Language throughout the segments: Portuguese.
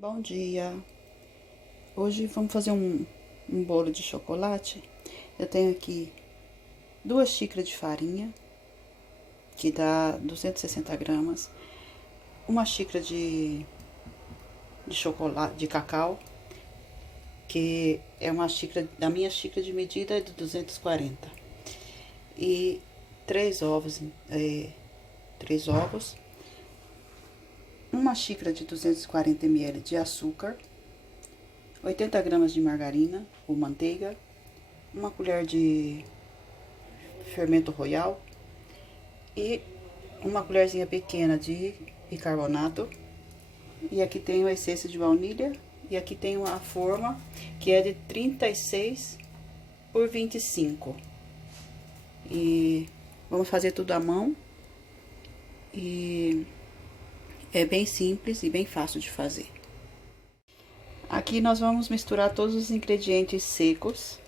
Bom dia! Hoje vamos fazer um bolo de chocolate. Eu tenho aqui 2 xícaras de farinha, que dá 260 gramas, 1 xícara de chocolate, de cacau, que é uma xícara, da minha xícara de medida é de 240. E 3 ovos, 1 xícara de 240 ml de açúcar, 80 gramas de margarina ou manteiga, 1 colher de fermento royal e 1 colherzinha pequena de bicarbonato. E aqui tem a essência de baunilha e aqui tem uma forma que é de 36 por 25. E vamos fazer tudo à mão e é bem simples e bem fácil de fazer. Aqui nós vamos misturar todos os ingredientes secos.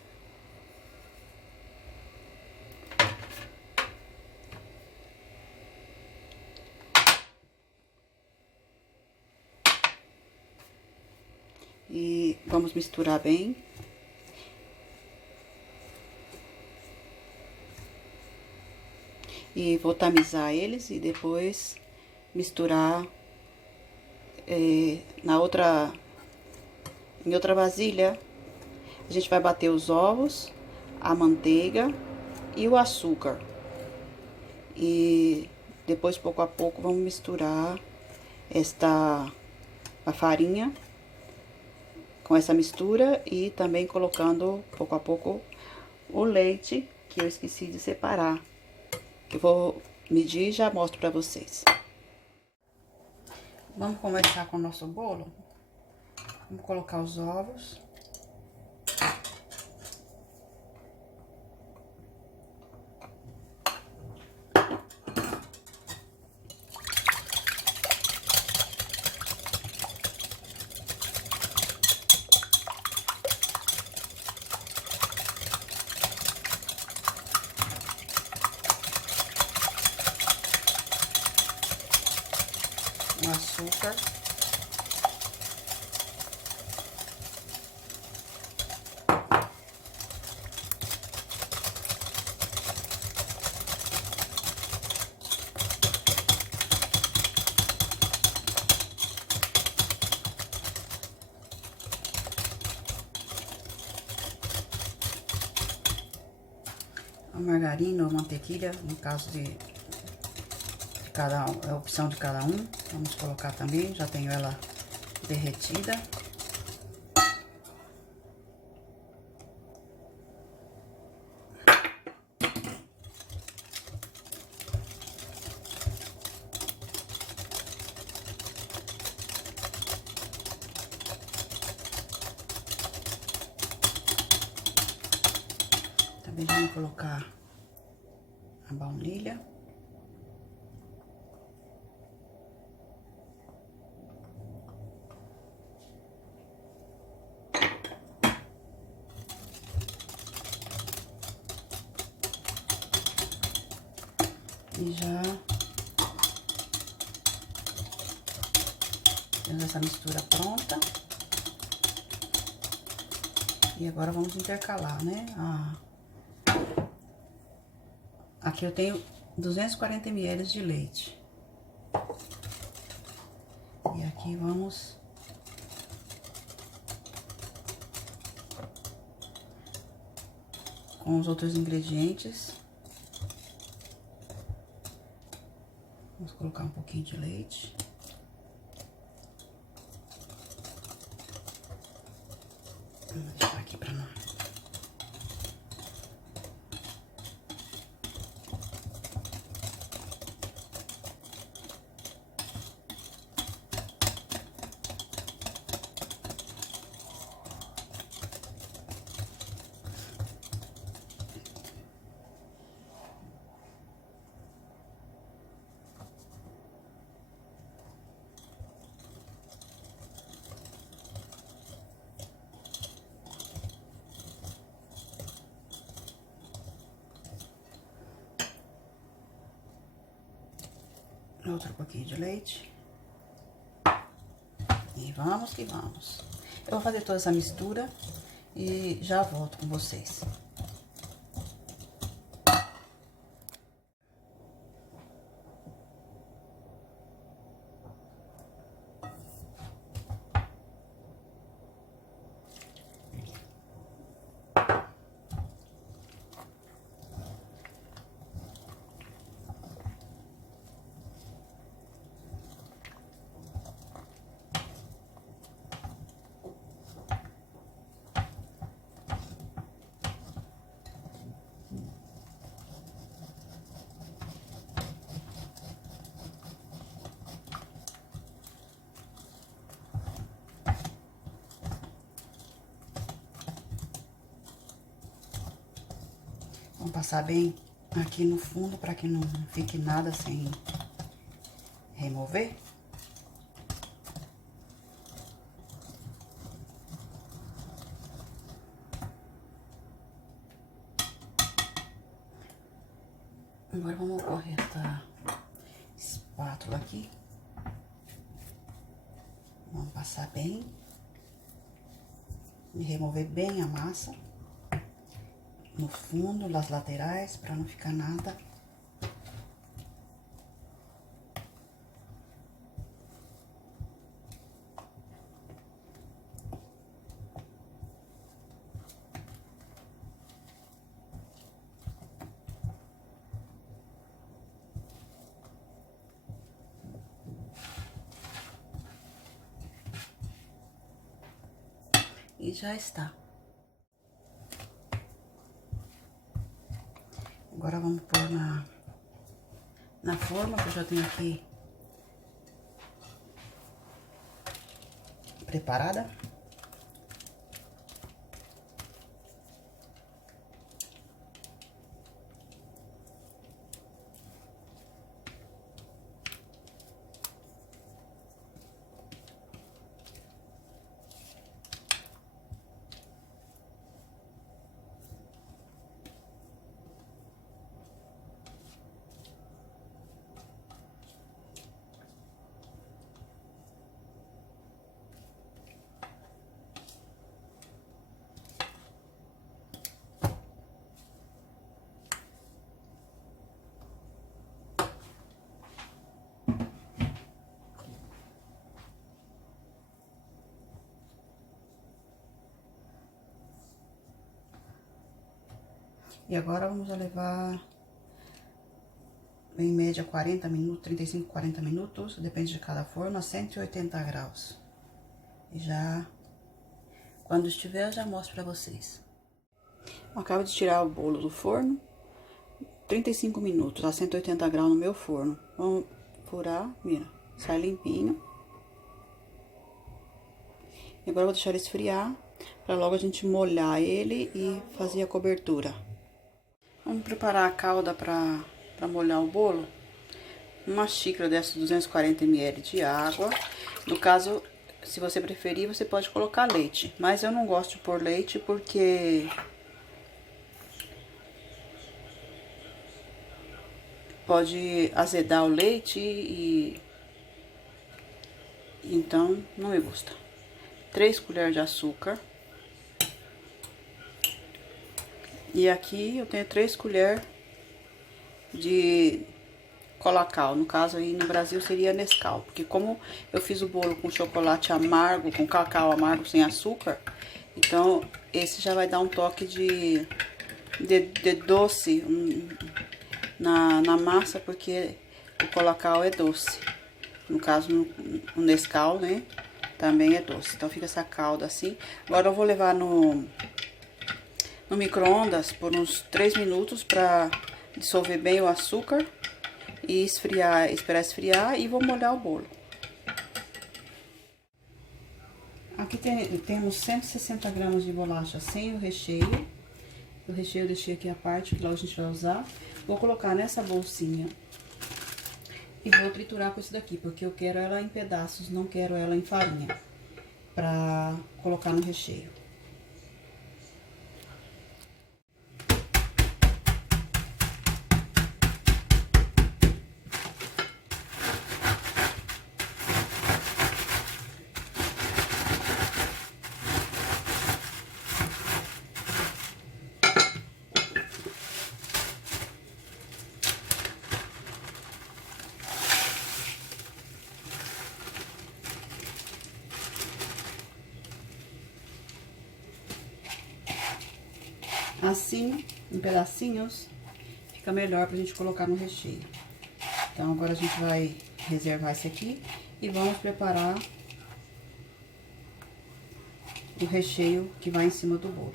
E vamos misturar bem. E vou tamizar eles e depois misturar em outra vasilha. A gente vai bater os ovos, a manteiga e o açúcar. E depois, pouco a pouco, vamos misturar a farinha com essa mistura e também colocando, pouco a pouco, o leite, que eu esqueci de separar. Que eu vou medir e já mostro pra vocês. Vamos começar com o nosso bolo. Vamos colocar os ovos. O açúcar. A margarina ou mantequilha, no caso de cada um, é a opção de cada um. Vamos colocar também, já tenho ela derretida. Também vamos colocar a baunilha. E já temos essa mistura pronta. E agora vamos intercalar, né? Aqui eu tenho 240 ml de leite. E aqui vamos com os outros ingredientes. Vamos colocar um pouquinho de leite. Vou deixar aqui pra nós. Outro pouquinho de leite. E vamos que vamos. Eu vou fazer toda essa mistura e já volto com vocês. Vamos passar bem aqui no fundo para que não fique nada sem remover. Agora vamos correr essa espátula aqui. Vamos passar bem e remover bem a massa no fundo, nas laterais, para não ficar nada. E já está. Agora vamos pôr na forma que eu já tenho aqui preparada. E agora vamos levar, em média, 40 minutos, 35, 40 minutos, depende de cada forno, a 180 graus. E já, quando estiver, eu já mostro pra vocês. Eu acabo de tirar o bolo do forno, 35 minutos, a 180 graus no meu forno. Vamos furar, mira, sai limpinho. E agora eu vou deixar ele esfriar, pra logo a gente molhar ele e fazer a cobertura. Vamos preparar a calda para molhar o bolo. Uma xícara dessa 240 ml de água. No caso, se você preferir, você pode colocar leite. Mas eu não gosto de pôr leite porque pode azedar o leite e então não me gusta. 3 colheres de açúcar. E aqui eu tenho 3 colheres de Colacau. No caso aí no Brasil seria Nescau. Porque como eu fiz o bolo com chocolate amargo, com cacau amargo sem açúcar, então esse já vai dar um toque de doce na massa, porque o Colacau é doce. No caso o Nescau, né, também é doce. Então fica essa calda assim. Agora eu vou levar no micro-ondas por uns 3 minutos para dissolver bem o açúcar e esfriar, esperar esfriar, e vou molhar o bolo. Aqui temos 160 gramas de bolacha sem o recheio. O recheio eu deixei aqui a parte que logo a gente vai usar. Vou colocar nessa bolsinha e vou triturar com isso daqui, porque eu quero ela em pedaços, não quero ela em farinha, para colocar no recheio. assim, em pedacinhos, fica melhor pra gente colocar no recheio. Então, agora a gente vai reservar esse aqui e vamos preparar o recheio que vai em cima do bolo.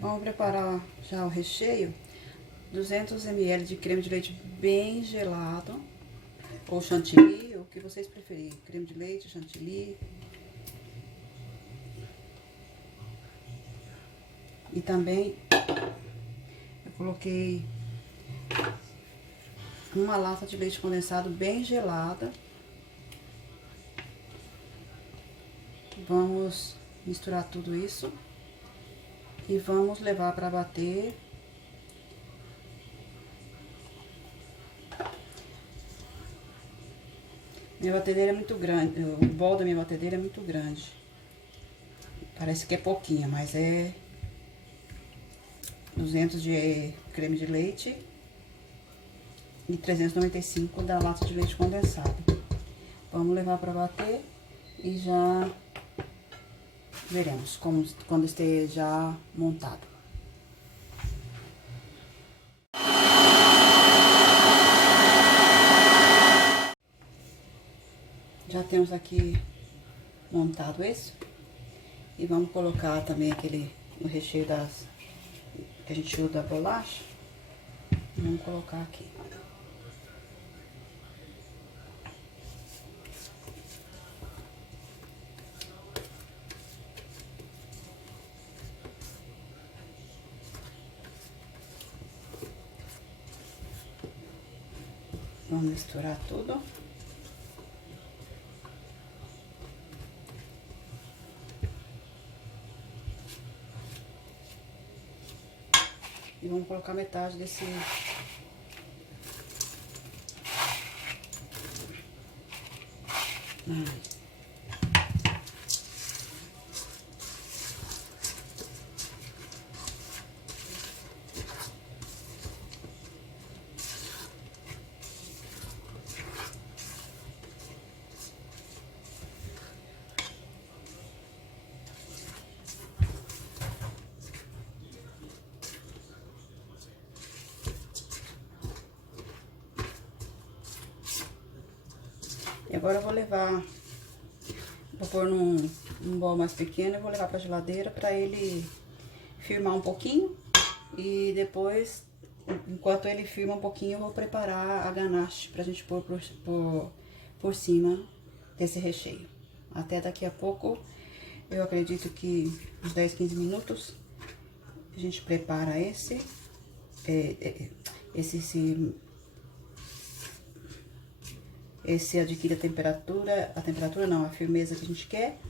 Vamos preparar já o recheio. 200 ml de creme de leite bem gelado, ou chantilly, o que vocês preferirem. Creme de leite, chantilly. E também eu coloquei uma lata de leite condensado bem gelada. Vamos misturar tudo isso e vamos levar para bater. Minha batedeira é muito grande, o bol da minha batedeira é muito grande. Parece que é pouquinho, mas é 200 de creme de leite e 395 da lata de leite condensado. Vamos levar para bater e já veremos quando esteja montado. Já temos aqui montado esse. E vamos colocar também o recheio que a gente usa da bolacha. Vamos colocar aqui. Vamos misturar tudo. E vamos colocar metade desse... E agora eu vou pôr num bol mais pequeno e vou levar pra geladeira pra ele firmar um pouquinho. E depois, enquanto ele firma um pouquinho, eu vou preparar a ganache pra gente pôr por cima desse recheio. Até daqui a pouco, eu acredito que uns 10, 15 minutos, a gente prepara esse adquire a temperatura não, a firmeza que a gente quer.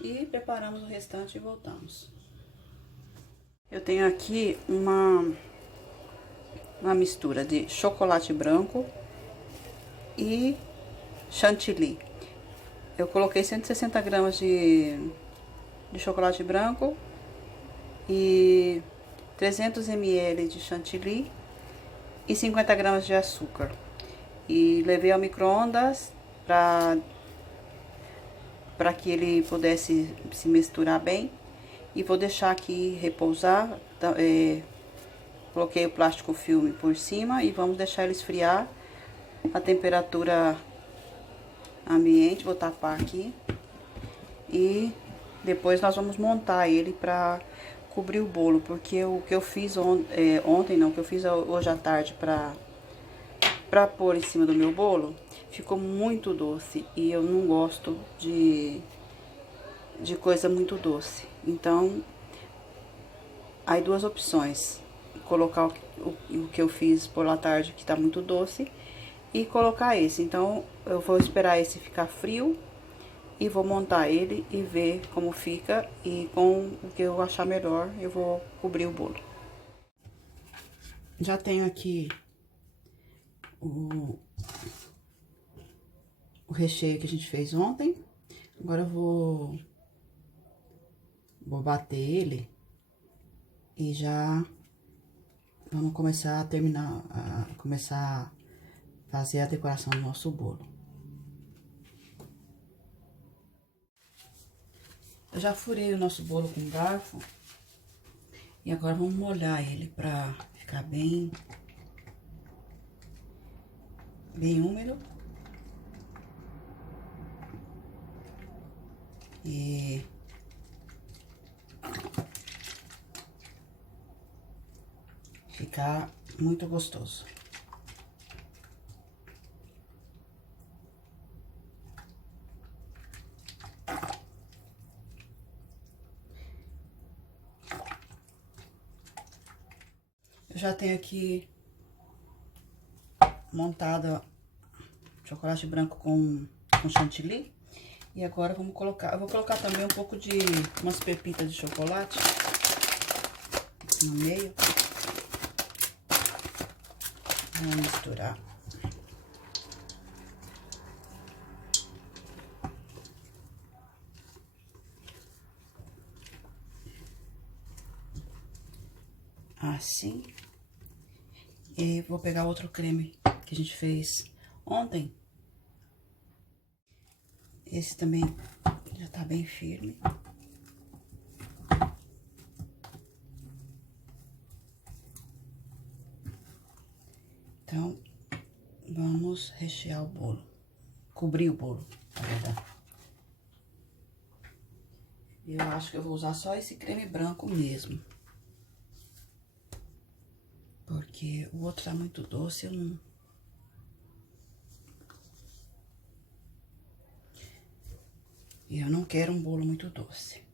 E preparamos o restante e voltamos. Eu tenho aqui uma mistura de chocolate branco e chantilly. Eu coloquei 160 gramas de chocolate branco e 300 ml de chantilly e 50 gramas de açúcar. E levei ao micro-ondas para que ele pudesse se misturar bem. E vou deixar aqui repousar. Coloquei o plástico filme por cima e vamos deixar ele esfriar a temperatura ambiente. Vou tapar aqui. E depois nós vamos montar ele para cobrir o bolo. Porque o que eu fiz ontem, não, o que eu fiz hoje à tarde pra pôr em cima do meu bolo, ficou muito doce e eu não gosto de coisa muito doce. Então, aí duas opções: colocar o que eu fiz por lá tarde, que tá muito doce, e colocar esse. Então, eu vou esperar esse ficar frio e vou montar ele e ver como fica, e com o que eu achar melhor, eu vou cobrir o bolo. Já tenho aqui o recheio que a gente fez ontem. Agora eu vou bater ele e já vamos começar a começar a fazer a decoração do nosso bolo. Eu já furei o nosso bolo com garfo. E agora vamos molhar ele pra ficar bem úmido. E ficar muito gostoso. Eu já tenho aqui montada chocolate branco com chantilly. E agora vamos colocar, eu vou colocar também um pouco de umas pepitas de chocolate no meio. Vamos misturar. Assim. E vou pegar outro creme que a gente fez ontem. Esse também já tá bem firme. Então, vamos rechear o bolo. Cobrir o bolo, na verdade. Eu acho que eu vou usar só esse creme branco mesmo. Porque o outro tá muito doce, eu não... E eu não quero um bolo muito doce.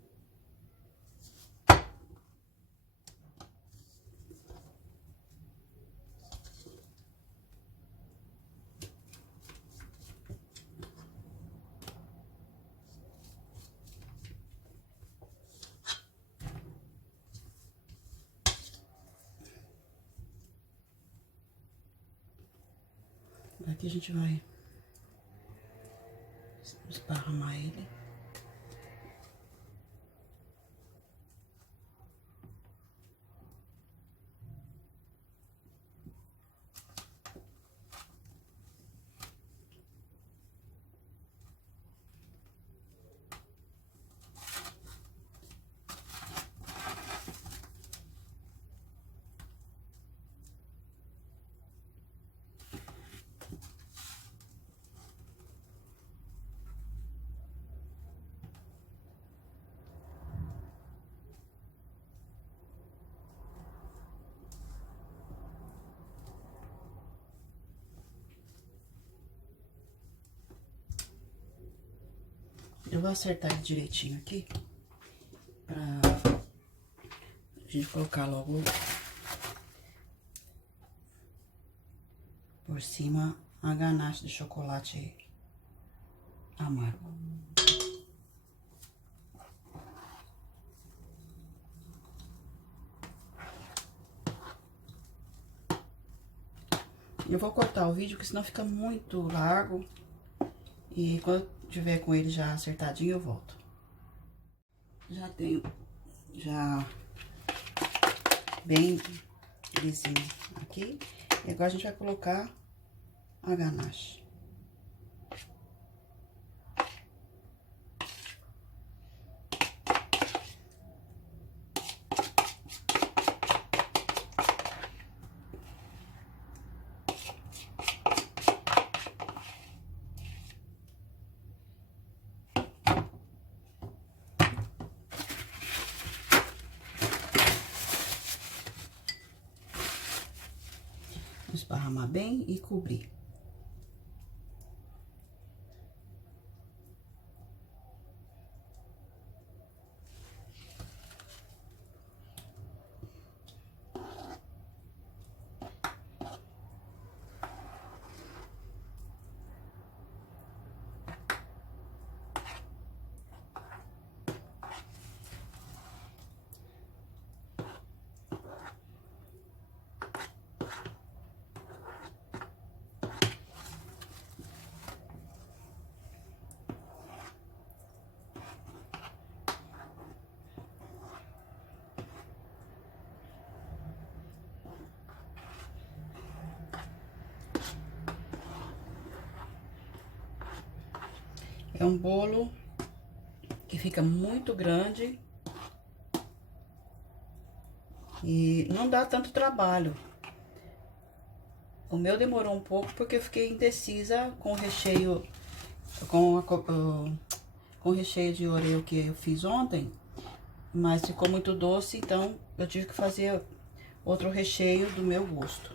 Aqui a gente vai esparramar ele. Eu vou acertar ele direitinho aqui, pra gente colocar logo por cima a ganache de chocolate amargo. Eu vou cortar o vídeo, porque senão fica muito largo. E quando eu tiver com ele já acertadinho, eu volto. Já tenho, já bem lisinho aqui. E agora a gente vai colocar a ganache. Esparramar bem e cobrir. É um bolo que fica muito grande e não dá tanto trabalho. O meu demorou um pouco porque eu fiquei indecisa com o recheio, com o recheio de Oreo que eu fiz ontem, mas ficou muito doce, então eu tive que fazer outro recheio do meu gosto.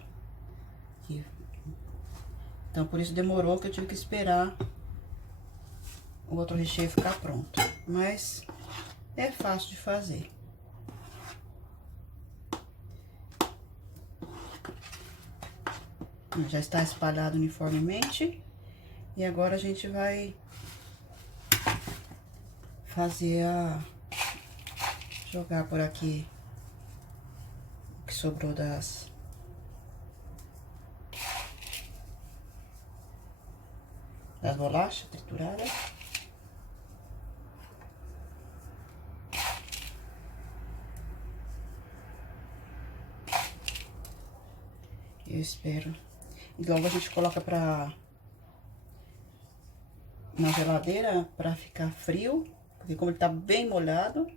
Então, por isso demorou, que eu tive que esperar o outro recheio ficar pronto. Mas é fácil de fazer. Já está espalhado uniformemente. E agora a gente vai fazer jogar por aqui o que sobrou das bolachas trituradas. Eu espero. E logo a gente coloca na geladeira pra ficar frio. Porque como ele tá bem molhado,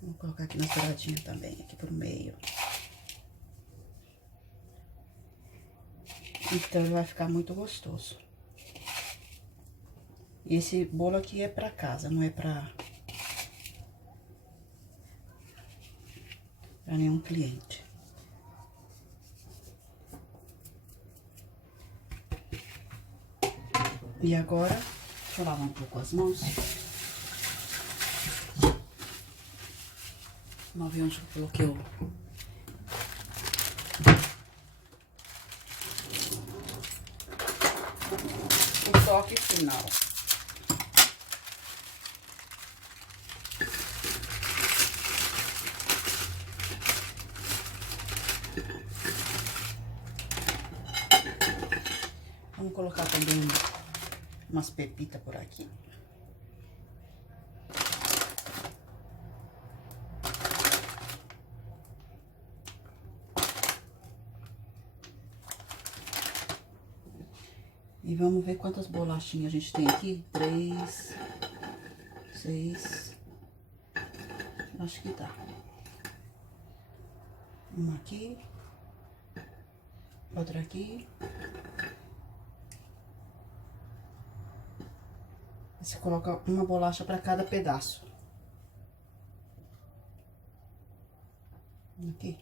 vou colocar aqui na douradinha também, aqui por meio. Então ele vai ficar muito gostoso. E esse bolo aqui é pra casa, não é pra nenhum cliente. E agora, deixa eu lavar um pouco as mãos. Vamos ver onde eu coloquei o toque final. Vamos colocar também umas pepitas por aqui. E vamos ver quantas bolachinhas a gente tem aqui. 3, 6. Acho que dá. Uma aqui. Outra aqui. Você coloca uma bolacha para cada pedaço. Aqui.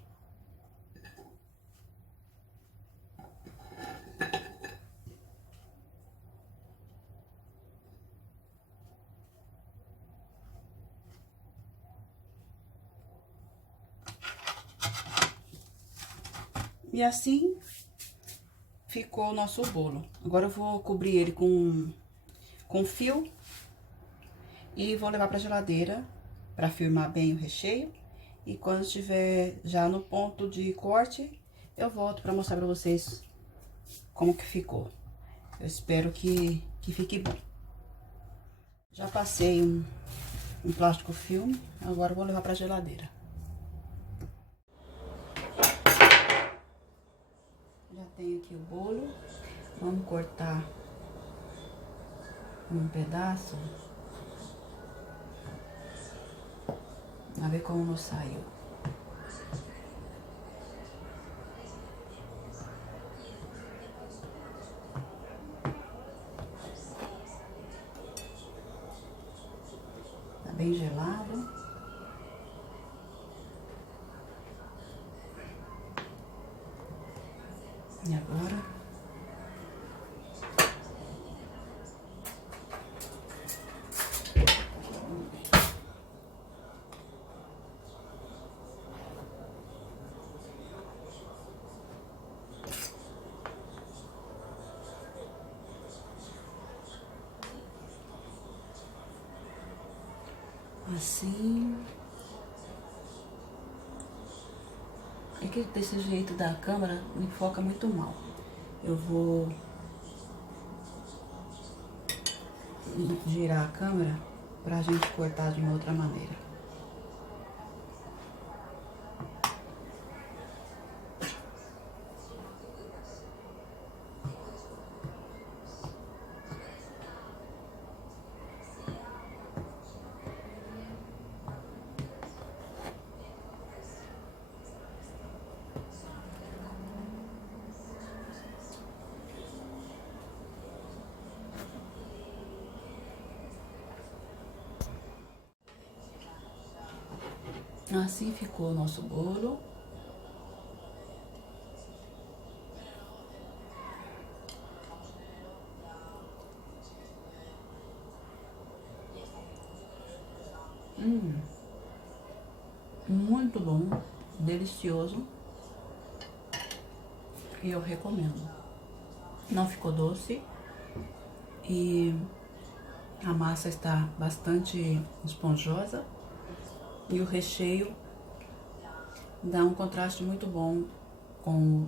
E assim ficou o nosso bolo. Agora eu vou cobrir ele com fio e vou levar para geladeira para firmar bem o recheio. E quando estiver já no ponto de corte, eu volto para mostrar para vocês como que ficou. Eu espero que fique bom. Já passei um plástico filme, agora eu vou levar para geladeira. Já tenho aqui o bolo, vamos cortar um pedaço, a ver como não saiu. Tá bem gelado. E agora? Assim. É que desse jeito da câmera me foca muito mal. Eu vou girar a câmera pra gente cortar de uma outra maneira. Assim ficou o nosso bolo. Muito bom, delicioso. E eu recomendo. Não ficou doce e a massa está bastante esponjosa e o recheio dá um contraste muito bom com,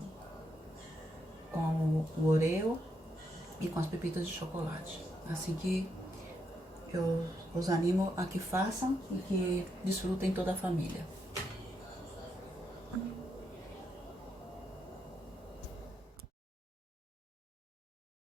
com o Oreo e com as pepitas de chocolate. Assim que eu os animo a que façam e que desfrutem toda a família.